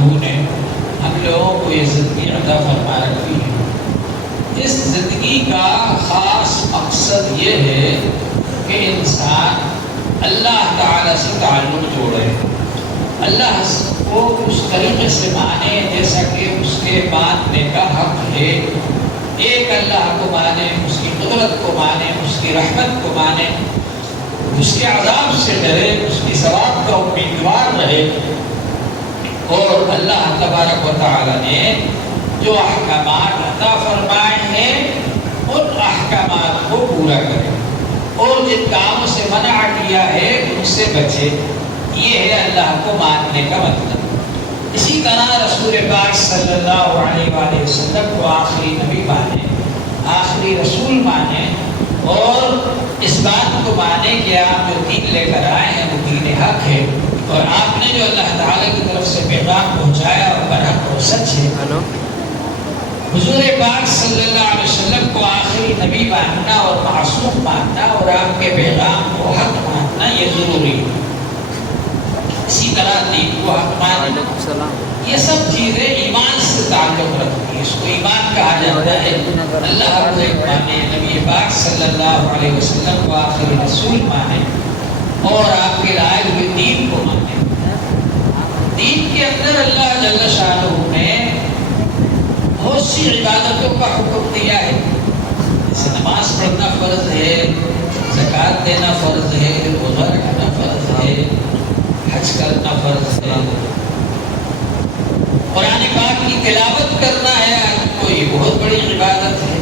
شانہ نے ہم لوگوں کو یہ زندگی عطا فرما رکھی ہے۔ اس زندگی کا خاص مقصد یہ ہے کہ انسان اللہ تعالیٰ سے تعلق جوڑے، اللہ کو اس طریقے سے مانے جیسا کہ اس کے ماننے کا حق ہے، ایک اللہ کو مانے، اس کی قدرت کو مانے، اس کی رحمت کو مانے، اس کے عذاب سے ڈرے، اس کی ثواب کا امیدوار رہے، اور اللہ تبارک و تعالی نے جو احکامات عطا فرمائے ہیں ان احکامات کو پورا کرے، اور جن کاموں سے منع کیا ہے ان سے بچے۔ یہ ہے اللہ کو ماننے کا مطلب۔ اسی طرح رسول پاک صلی اللہ علیہ وآلہ وسلم کو آخری نبی مانے، آخری رسول مانے، اور اس بات کو مانے کہ آپ جو دین لے کر آئے ہیں وہ دین حق ہے، اور آپ نے جو اللہ تعالیٰ کی طرف سے پیغام پہنچایا اور برحق اور سچ ہے۔ حضور پاک صلی اللہ علیہ وسلم کو آخری نبی ماننا اور معصوم ماننا اور آپ کے پیغام کو حق ماننا یہ ضروری ہے۔ اسی طرح دین کو حق ماننا، یہ سب چیزیں ایمان سے تعلق رکھتی ہیں، اس کو ایمان کہا جاتا ہے۔ اللہ کو ایک مانے، نبی پاک صلی اللہ علیہ وسلم کو آخری رسول مانے، اور آپ کے لائے ہوئے دین کو مانے۔ دین کے اندر اللہ جل شانہ نے بہت سی عبادتوں کا حکم دیا ہے، جیسے نماز پڑھنا فرض ہے، زکوٰۃ دینا فرض ہے، روزہ رکھنا فرض ہے، حج کرنا فرض ہے، قرآن پاک کی تلاوت کرنا ہے آدمی کو، یہ بہت بڑی عبادت ہے۔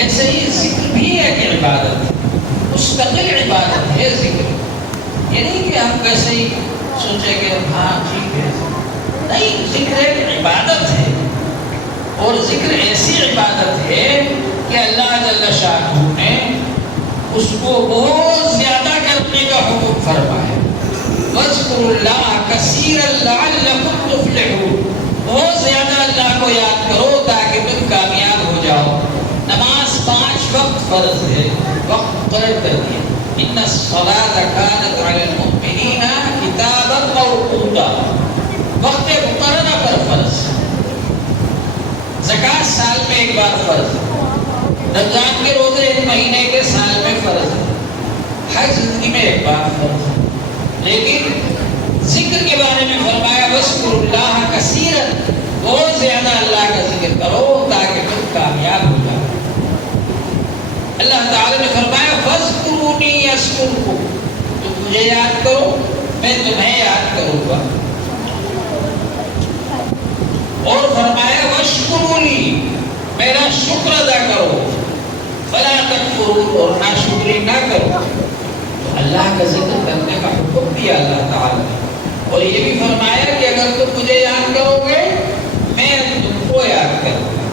ایسے ہی ذکر بھی ایک عبادت ہے، مستقل عبادت ہے ذکر۔ یہ نہیں کہ ہم کیسے ہی سوچیں کہ ہاں ٹھیک ہے، نہیں، ذکر ایک عبادت ہے، اور ذکر ایسی عبادت ہے کہ اللہ جل شانہ نے اس کو بہت زیادہ کرنے کا حکم فرمایا ہے۔ وَاذْكُرُوا اللَّهَ كَثِيرًا لَعَلَّكُمْ تُفْلِحُونَ، بہت زیادہ اللہ کو یاد کرو تاکہ تم کامیاب ہو جاؤ۔ نماز 5 وقت فرض ہے، وقت مقرر کر دیا، إِنَّ الصَّلَاةَ كَانَتْ عَلَى الْمُؤْمِنِينَ كِتَابًا مَوْقُوتًا، وقت مقررہ پر فرض۔ زکوٰۃ سال میں ایک بار فرض ہے، رمضان کے روزے ایک مہینے کے سال میں فرض ہے، حج زندگی میں ایک بار فرض ہے۔ لیکن ذکر کے بارے میں فرمایا وَاذْكُرُوا اللَّهَ كَثِيرًا، بہت زیادہ اللہ کا ذکر کرو تاکہ تم کامیاب ہو جاؤ۔ اللہ تعالی نے فرمایا فَاذْكُرُونِي أَذْكُرْكُمْ، تم مجھے یاد کرو میں تمہیں یاد کروں گا، اور فرمایا وَاشْكُرُوا لِي، میرا شکر ادا کرو، فَلَا تَكْفُرُونَ، اور ناشکری نہ کرو۔ اللہ کا ذکر کرنے کا حکم دیا اللہ تعالی نے، اور یہ بھی فرمایا کہ اگر تم مجھے یاد کرو گے میں تم کو یاد کروں گا۔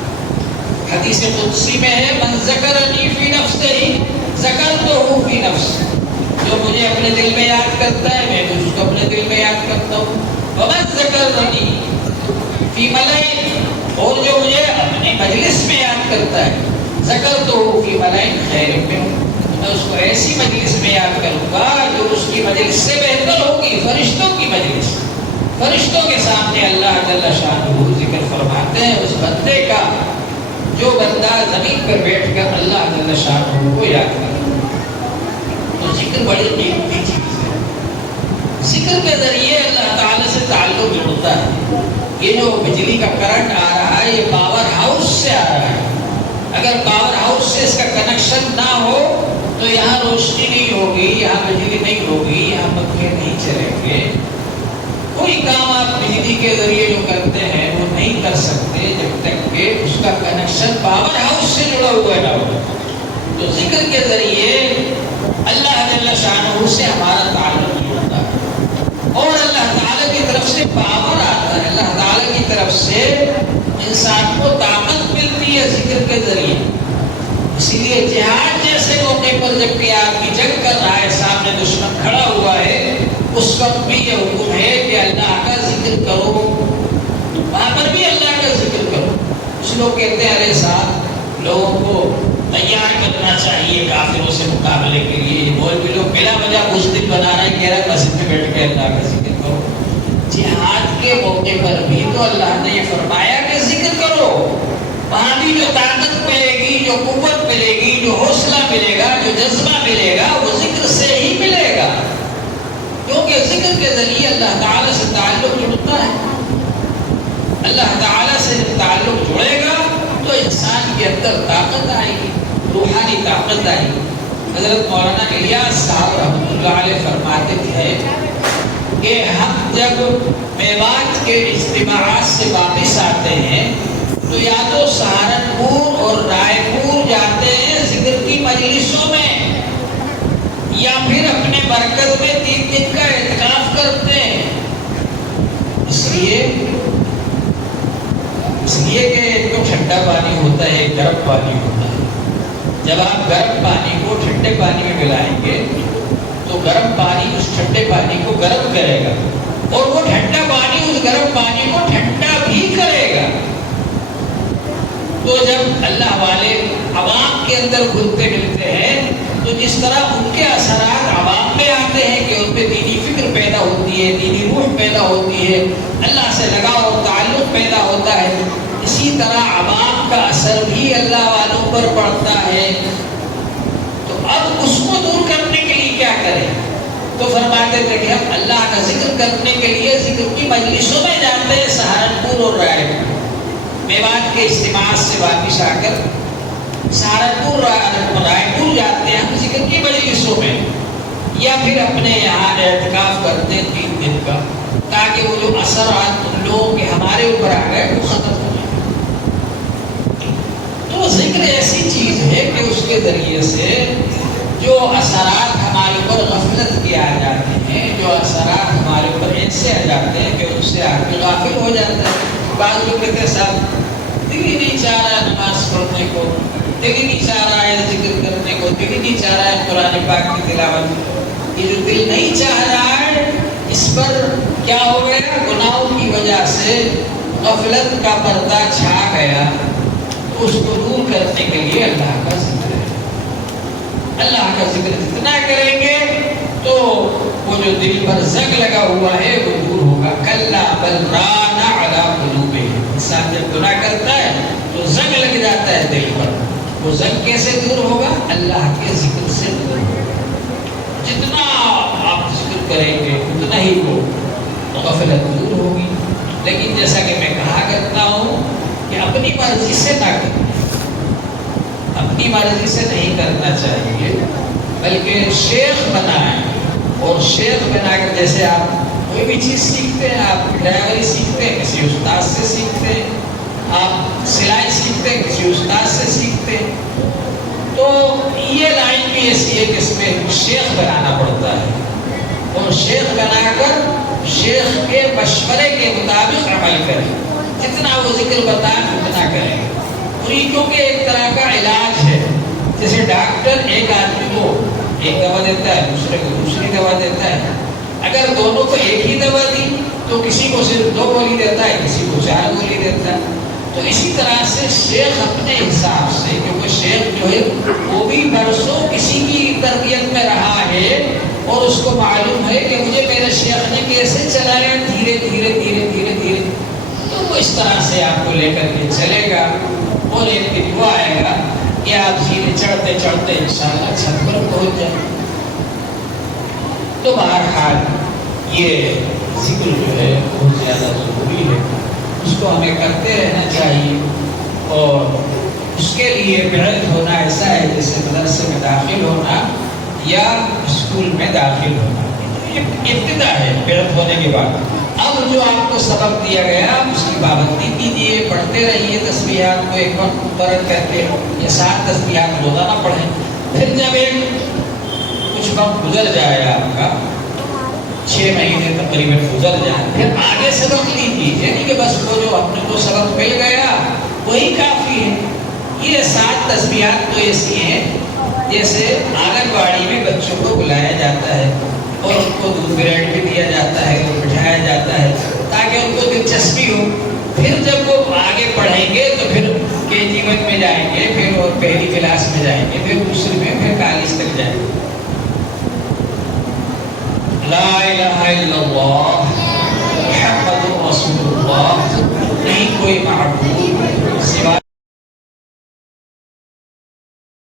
حدیث قدسی میں ہے من ذکرنی فی نفسہ ذکرتہ فی نفسی، جو مجھے اپنے دل میں یاد کرتا ہے میں اس کو اپنے دل میں یاد کرتا ہوں۔ ومن ذکرنی فی ملئ، اور جو مجھے اپنی مجلس میں یاد کرتا ہے ذکرتہ فی ملئ خیر منہ، میں اس کو ایسی مجلس میں یاد کروں گا جو اس کی مجلس سے بہتر ہوگی، فرشتوں کی مجلس۔ فرشتوں کے سامنے اللہ جل شانہ ذکر فرماتے ہیں اس بندے کا جو بندہ زمین پر بیٹھ کر اللہ جل شانہ کو یاد کرے۔ تو ذکر بڑی قیمتی چیز ہے، ذکر کے ذریعے اللہ تعالی سے تعلق جڑتا ہے۔ یہ جو بجلی کا کرنٹ آ رہا ہے یہ پاور ہاؤس سے آ رہا ہے، اگر پاور ہاؤس سے اس کا کنیکشن نہ ہو تو یہاں روشنی نہیں ہوگی، یہاں بجلی نہیں ہوگی، یہاں پنکھے نہیں چلیں گے، کوئی کام آپ بجلی کے ذریعے جو کرتے ہیں وہ نہیں کر سکتے جب تک کہ اس کا کنیکشن پاور ہاؤس سے جڑا ہوا نہ ہو۔ تو ذکر کے ذریعے اللہ جل شانہ سے ہمارا تعلق جڑتا ہے، اور اللہ تعالیٰ کی طرف سے پاور آتا ہے، اللہ تعالیٰ کی طرف سے انسان کو طاقت ملتی ہے ذکر کے ذریعے۔ اسی لیے جہاد جیسے موقع پر جب کہ آدمی جنگ کر رہا ہے، سامنے دشمن کھڑا ہوا ہے، اس وقت بھی یہ حکم ہے کہ اللہ کا ذکر کرو، وہاں پر بھی اللہ کا ذکر کرو۔ کچھ لوگ کہتے ہیں ارے صاحب لوگوں کو تیار کرنا چاہیے کافروں سے مقابلے کے لیے، بول بھی لوگ بلا وجہ مسلم بنا رہے ہیں، کہہ رہے مسجد میں بیٹھ کے اللہ کا ذکر کرو۔ جہاد کے موقع پر بھی تو اللہ نے یہ فرمایا کہ ذکر کرو، وہاں بھی جو طاقت ملے گی، جو قوت ملے گی، جو حوصلہ ملے گا، جو جذبہ ملے گا، وہ ذکر سے ہی ملے گا، کیونکہ ذکر کے ذریعے اللہ تعالیٰ سے تعلق جڑتا ہے۔ اللہ تعالیٰ سے جب تعلق جڑے گا تو انسان کے اندر طاقت آئے گی، روحانی طاقت آئے گی۔ حضرت مولانا الیاس صاحب رحمۃ اللہ علیہ فرماتے تھے کہ ہم جب میوات کے اجتماعات سے واپس آتے ہیں تو یا تو سہارنپور اور رائے پور جاتے ہیں ذکر کی مجلسوں میں، یا پھر اپنے مرکز میں 3 دن کا اعتکاف کرتے ہیں۔ اس لیے کہ ایک تو ٹھنڈا پانی ہوتا ہے، ایک گرم پانی ہوتا ہے۔ جب آپ گرم پانی کو ٹھنڈے پانی میں ملائیں گے تو گرم پانی اس ٹھنڈے پانی کو گرم کرے گا، اور وہ ٹھنڈا پانی اس گرم پانی کو ٹھنڈا بھی کرے گا۔ تو جب اللہ والے عوام کے اندر گھلتے ملتے ہیں تو جس طرح ان کے اثرات عوام میں آتے ہیں کہ ان میں دینی فکر پیدا ہوتی ہے، دینی روح پیدا ہوتی ہے، اللہ سے لگاؤ اور تعلق پیدا ہوتا ہے، اسی طرح عوام کا اثر بھی اللہ والوں پر پڑتا ہے۔ تو اب اس کو دور کرنے کے لیے کیا کریں؟ تو فرماتے تھے کہ ہم اللہ کا ذکر کرنے کے لیے ذکر کی مجلسوں میں جاتے ہیں، سہارنپور اور رائے پور۔ میوات کے اجتماع سے واپس آ کر سہارنپور رائے پور جاتے ہیں ہم ذکر کی مجلسوں میں، یا پھر اپنے یہاں اعتکاف کرتے ہیں 3 دن کا، تاکہ وہ جو اثرات ان لوگوں کے ہمارے اوپر آ گئے وہ ختم ہو جائے۔ تو ذکر ایسی چیز ہے کہ اس کے ذریعے سے جو اثرات ہمارے اوپر غفلت کے آ جاتے ہیں، جو اثرات ہمارے اوپر ایسے آ جاتے ہیں کہ ان سے آدمی غافل ہو جاتا ہے۔ بعض لوگ کہتے ہیں صاحب دل ہی نہیں چاہ رہا ہے نماز پڑھنے کو، دل ہی نہیں چاہ رہا ہے ذکر کرنے کو، دل ہی نہیں چاہ رہا ہے قرآن پاک کی تلاوت۔ یہ جو دل نہیں چاہ رہا ہے اس پر کیا ہو گیا؟ گناہوں کی وجہ سے غفلت کا پردہ چھا گیا۔ اس کو دور کرنے کے لیے اللہ کا ذکر ہے۔ اللہ کا ذکر جتنا کریں گے تو وہ جو دل پر زنگ لگا ہوا ہے وہ دور ہوگا۔ کلا بل ران علی قلوبہم، انسان جب گناہ کرتا ہے تو زنگ لگ جاتا ہے دل پر۔ وہ زنگ کیسے دور ہوگا؟ اللہ کے ذکر سے دور ہوگا۔ جتنا آپ ذکر کریں گے اتنا ہی وہ غفلت دور ہوگی۔ لیکن جیسا کہ میں کہا کرتا ہوں کہ اپنی مرضی سے نہ کریں، اپنی مرضی سے نہیں کرنا چاہیے، بلکہ شیخ بنائیں، اور شیخ بنا کر جیسے آپ کوئی بھی چیز سیکھتے ہیں، آپ ڈرائیوری سیکھتے ہیں کسی استاد سے سیکھتے ہیں، آپ سلائی سیکھتے ہیں کسی استاد سے سیکھتے ہیں، تو یہ لائن بھی ایسی ہے کہ اس میں شیخ بنانا پڑتا ہے، اور شیخ بنا کر شیخ کے مشورے کے مطابق عمل کریں، جتنا وہ ذکر بتائیں اتنا کریں۔ اور یہ کیونکہ ایک طرح کا علاج ہے، جیسے ڈاکٹر ایک آدمی کو ایک دوا دیتا ہے، دوسرے کو دوسری دوا دیتا ہے، اگر دونوں کو ایک ہی دوا دی تو کسی کو صرف 2 گولی دیتا ہے، کسی کو 4 گولی دیتا ہے۔ تو اسی طرح سے شیخ اپنے حساب سے، کیونکہ شیخ جو ہے وہ بھی برسوں کسی کی تربیت میں رہا ہے اور اس کو معلوم ہے کہ مجھے میرے شیخ نے کیسے چلایا، دھیرے دھیرے دھیرے دھیرے دھیرے، تو وہ اس طرح سے آپ کو لے کر کے چلے گا، اور ایک دن وہ آئے گا کہ آپ سیدھے چڑھتے چڑھتے انشاءاللہ چھت پر پہنچ جائیں۔ تو بہرحال یہ ذکر جو ہے بہت زیادہ ضروری ہے، اس کو ہمیں کرتے رہنا چاہیے، اور اس کے لیے بعد ہونا ایسا ہے جیسے مدرسے میں داخل ہونا یا اسکول میں داخل ہونا، یہ ابتدا ہے بعد ہونے کے بعد۔ اب جو آپ کو سبق دیا گیا اس کی پابندی کیجیے، پڑھتے رہیے تسبیحات کو ایک وقت مقرر کر کے، یہ 7 تسبیحات روزانہ پڑھیں۔ پھر جب ایک کچھ وقت گزر جائے آپ کا، 6 مہینے تقریباً گزر جائیں، پھر آگے سبق لیجیے، یعنی کہ بس وہ جو اپنے کو سبق مل گیا وہی کافی ہے۔ یہ 7 تسبیحات تو ایسی ہیں جیسے آنگن واڑی میں بچوں کو بلایا جاتا ہے اور ان کو دودھ بریڈ بھی دیا جاتا ہے اور بٹھایا جاتا ہے تاکہ ان کو دلچسپی ہو۔ پھر جب وہ آگے پڑھیں گے تو پھر KG1 میں جائیں گے، پھر اور پہلی کلاس میں جائیں گے، پھر دوسری میں، پھر کالج تک جائیں گے۔ لا الہ الا اللہ